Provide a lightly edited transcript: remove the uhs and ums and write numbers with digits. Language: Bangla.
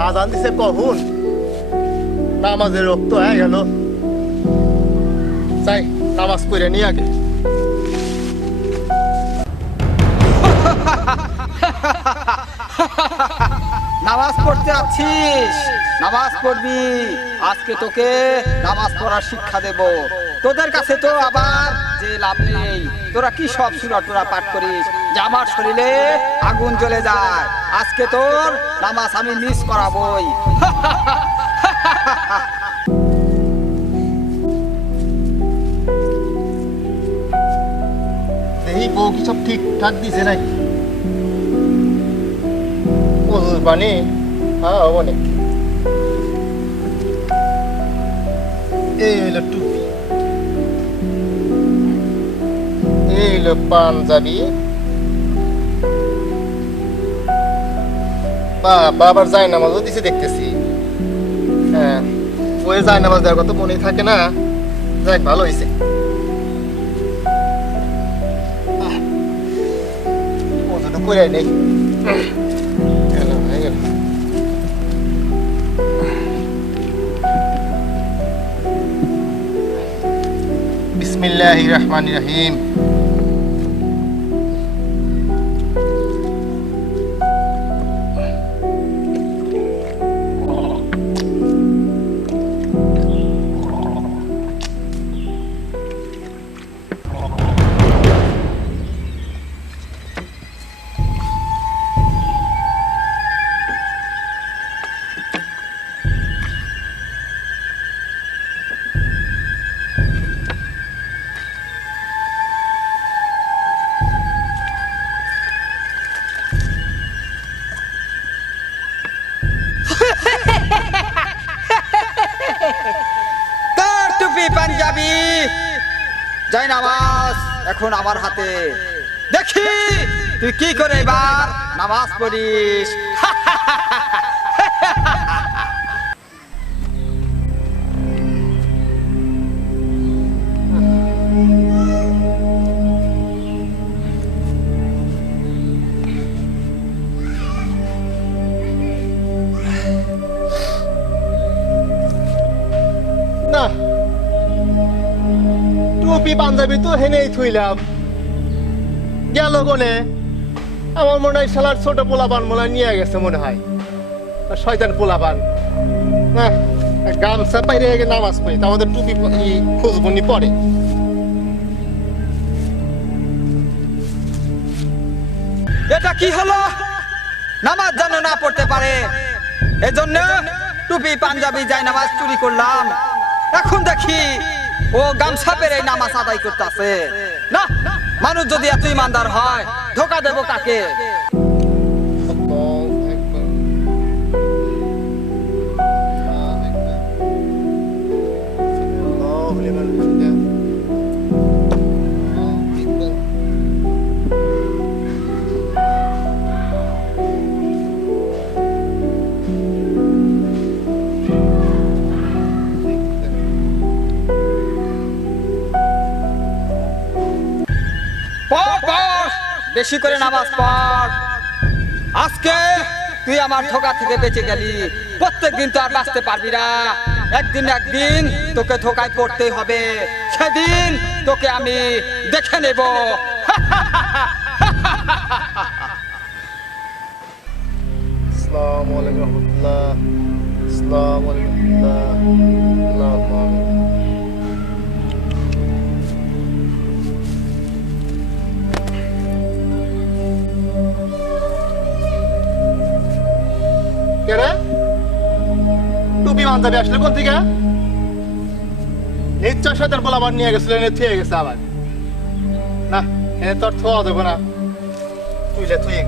আজান দিছে কখন নামাজের রক্ত হয়ে গেল যাই নামাজ পড়ে নি আগে নামাজ পড়তে আছিস নামাজ পড়বি আজকে তোকে নামাজ পড়ার শিক্ষা দেব তোদের কাছে তো আবার যে লাভ নেই তোরা কি সব সূরা টুরা পাঠ করিস যে আমার শরীরে আগুন জ্বলে যায় আজকে তোর নামাজ আমি মিস করাবই দেখি বউ কি সব ঠিকঠাক দিছে নাকি ওজুর পানি হ্যাঁ অনেক এই হইলো টুপি এই হইলো পাঞ্জাবি বাবার যায় নামাজও দিছে দেখতেছি হ্যাঁ ওই যায় নামাজ দেওয়ার কথা মনে থাকে না যাক ভালো হয়েছে ওজুটা করে নেই বিসমিল্লাহির রহমানির রহিম টুপি পাঞ্জাবি যাই নামাজ এখন আমার হাতে দেখি তুই কি করে এবার নামাজ পড়িস না টুপি পাঞ্জাবি তো হেনেই থুইলাম গেল কোনে আমার মনে হয় শালার ছোট পোলাপান মনে হয় নিয়ে গেছে মনে হয় শয়তান পোলাপান হ্যাঁ গামছা পাইরে নামাজ পড়ি তা আমাদের টুপি খুঁজবুনি পরে এটা কি হলো নামাজ যেন না পড়তে পারে এজন্য টুপি পাঞ্জাবি যাই নামাজ চুরি করলাম এখন দেখি ও গামছা পেরে নামাজ আদায় করতেছে না মানুষ যদি এত ইমানদার হয় ধোকা দেব কাকে বেশি করে নামাজ পড় আজকে তুই আমার ধোকা থেকে বেঁচে গেলি প্রত্যেকদিন তো আর বাঁচতে পারবি না একদিন একদিন তোকে ধোকায় পড়তেই হবে সেদিন তোকে আমি দেখে নেব আসসালামু আলাইকুম রাহমাতুল্লাহ আসসালামু আলাইকুম রাহমাতুল্লাহ কেরে টুপি পাঞ্জাবি আসলে কোন থেকে নিশ্চয় শয়তান পোলাপান নিয়ে গেছিল এনে থুয়ে গেছে আবার না এনে তোর থোয়া দেবো না তুইলে থুয়ে